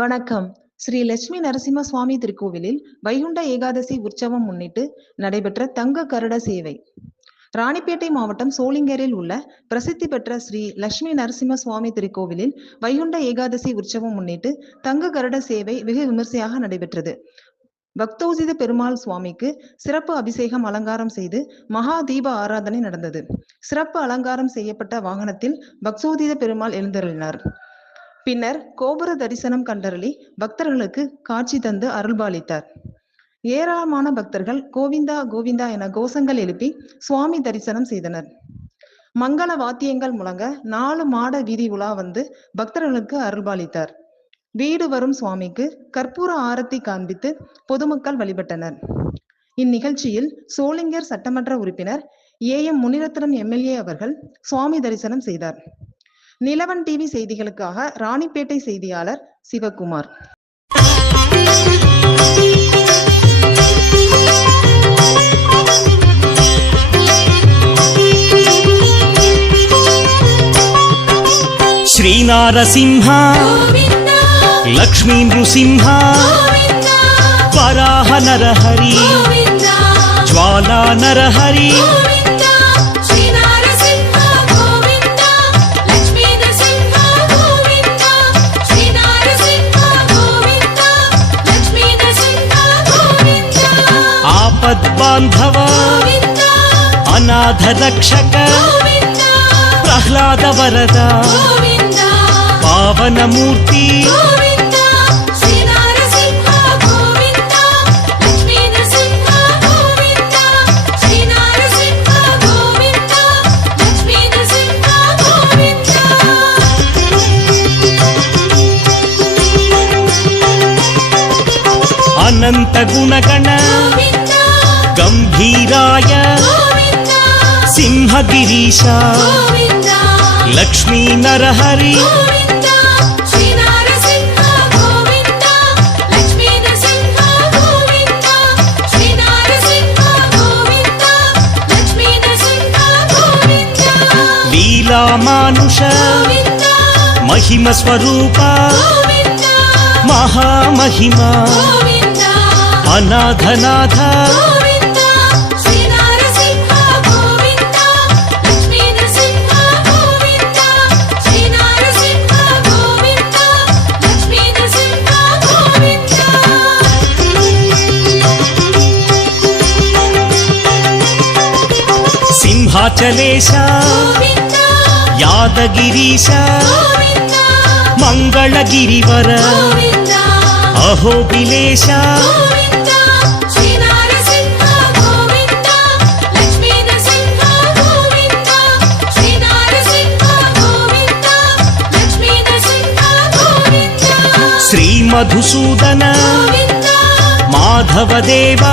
வணக்கம். ஸ்ரீ லட்சுமி நரசிம்ம சுவாமி திருக்கோவிலில் வைகுண்ட ஏகாதசி உற்சவம் முன்னிட்டு நடைபெற்ற தங்க கருட சேவை. ராணிப்பேட்டை மாவட்டம் சோளிங்கரில் உள்ள பிரசித்தி பெற்ற ஸ்ரீ லட்சுமி நரசிம்ம சுவாமி திருக்கோவிலில் வைகுண்ட ஏகாதசி உற்சவம் முன்னிட்டு தங்க கருட சேவை வெகு விமர்சையாக நடைபெற்றது. பக்தோஜித பெருமாள் சுவாமிக்கு சிறப்பு அபிஷேகம் அலங்காரம் செய்து மகா தீப ஆராதனை நடந்தது. சிறப்பு அலங்காரம் செய்யப்பட்ட வாகனத்தில் பக்தோஜித பெருமாள் எழுந்தருளினார். பின்னர் கோபுர தரிசனம் கண்டருளி பக்தர்களுக்கு காட்சி தந்து அருள்பாலித்தார். ஏராளமான பக்தர்கள் கோவிந்தா கோவிந்தா என கோஷங்கள் எழுப்பி சுவாமி தரிசனம் செய்தனர். மங்கள வாத்தியங்கள் முழங்க 4 மாட வீதி உலா வந்து பக்தர்களுக்கு அருள்பாலித்தார். வீடு வரும் சுவாமிக்கு கற்பூர ஆரத்தி காண்பித்து பொதுமக்கள் வழிபட்டனர். இந்நிகழ்ச்சியில் சோளிங்கர் சட்டமன்ற உறுப்பினர் AM முனிரத்னம் MLA அவர்கள் சுவாமி தரிசனம் செய்தார். நிலவன் டிவி செய்திகளுக்காக ராணிப்பேட்டை செய்தியாளர் சிவகுமார். శ్రీ నారసింహ లక్ష్మీ నృసింహ వరాహ నరహరి జ్వాలా నరహరి ఆపద్బాంధవ అనాథ రక్షక ప్రహ్లాద వరద పావనమూర్తి అనంత గుణగణ గంభీరాయ సింహగిరీశ లక్ష్మీ నరహరి లీలా మానుష మహిమ స్వరూప మహామహిమ అనాథనాథ సింహాచలేశ యాదగిరీశ మంగళగిరివర అహోబిలేశ శ్రీ మధుసూదన మాధవదేవ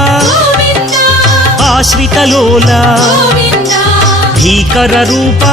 ఆశ్రితలోల భీకర రూప